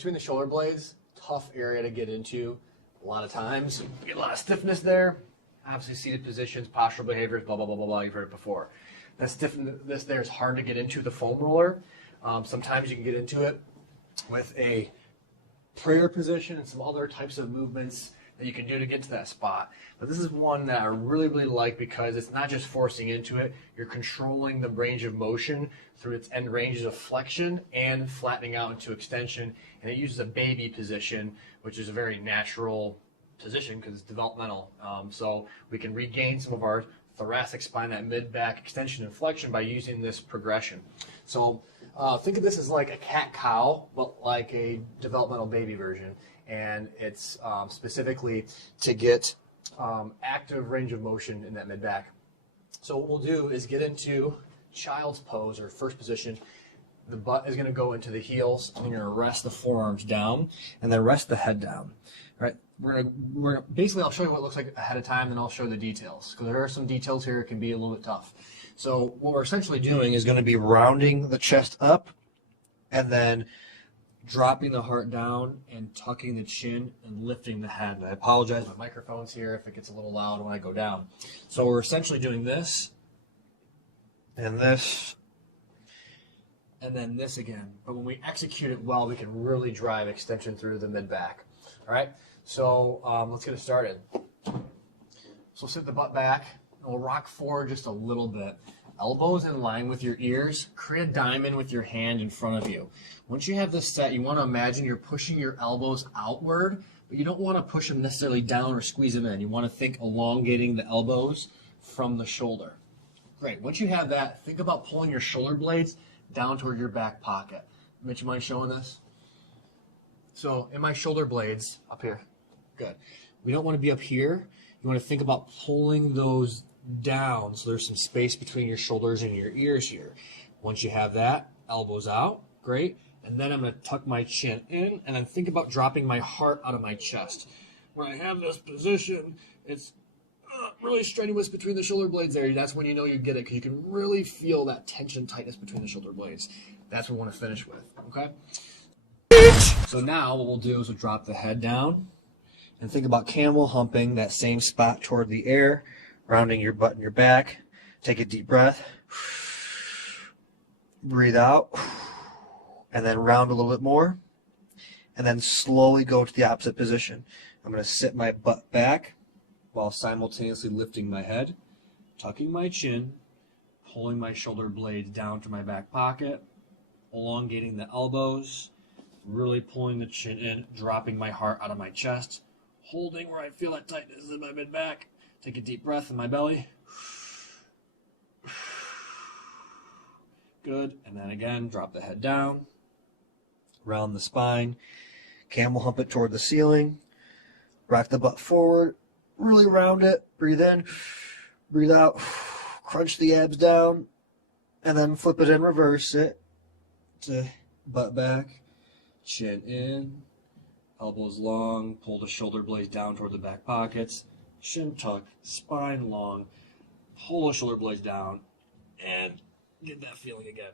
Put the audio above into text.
between the shoulder blades, tough area to get into a lot of times. You get a lot of stiffness there. Obviously seated positions, postural behaviors, blah, blah, blah, blah, blah. You've heard it before. That stiffness there is hard to get into the foam roller. Sometimes you can get into it with a prayer position and some other types of movements that you can do to get to that spot. But this is one that I really, really like because it's not just forcing into it, you're controlling the range of motion through its end ranges of flexion and flattening out into extension. And it uses a baby position, which is a very natural position because it's developmental. So we can regain some of our thoracic spine, that mid-back extension and flexion by using this progression. So think of this as like a cat-cow, but like a developmental baby version. And it's specifically to get active range of motion in that mid-back. So what we'll do is get into child's pose, or first position. The butt is going to go into the heels, and you're going to rest the forearms down, and then rest the head down. All right? We're gonna basically, I'll show you what it looks like ahead of time, then I'll show the details, because there are some details here. It can be a little bit tough. So what we're essentially doing is going to be rounding the chest up, and then dropping the heart down and tucking the chin and lifting the head. And I apologize, my microphone's here if it gets a little loud when I go down. So we're essentially doing this, and this, and then this again. But when we execute it well, we can really drive extension through the mid-back. All right, so let's get it started. So sit the butt back, and we'll rock forward just a little bit. Elbows in line with your ears. Create a diamond with your hand in front of you. Once you have this set, you want to imagine you're pushing your elbows outward, but you don't want to push them necessarily down or squeeze them in. You want to think elongating the elbows from the shoulder. Great. Once you have that, think about pulling your shoulder blades down toward your back pocket. Mitch, you mind showing this? So in my shoulder blades, up here. Good. We don't want to be up here. You want to think about pulling those down so there's some space between your shoulders and your ears here. Once you have that, elbows out, great. And then I'm going to tuck my chin in, and then think about dropping my heart out of my chest. When I have this position, it's really strenuous between the shoulder blades there. That's when you know you get it, because you can really feel that tension, tightness between the shoulder blades. That's what we want to finish with, okay? So now what we'll do is we'll drop the head down and think about camel humping that same spot toward the air, rounding your butt and your back. Take a deep breath. Breathe out. And then round a little bit more. And then slowly go to the opposite position. I'm going to sit my butt back while simultaneously lifting my head, tucking my chin, pulling my shoulder blades down to my back pocket, elongating the elbows, really pulling the chin in, dropping my heart out of my chest, holding where I feel that tightness in my mid-back. Take a deep breath in my belly. Good. And then again, drop the head down. Round the spine. Camel hump it toward the ceiling. Rock the butt forward. Really round it. Breathe in. Breathe out. Crunch the abs down. And then flip it in, reverse it. To butt back. Chin in. Elbows long. Pull the shoulder blades down toward the back pockets. Shin tuck, spine long, pull the shoulder blades down, and get that feeling again.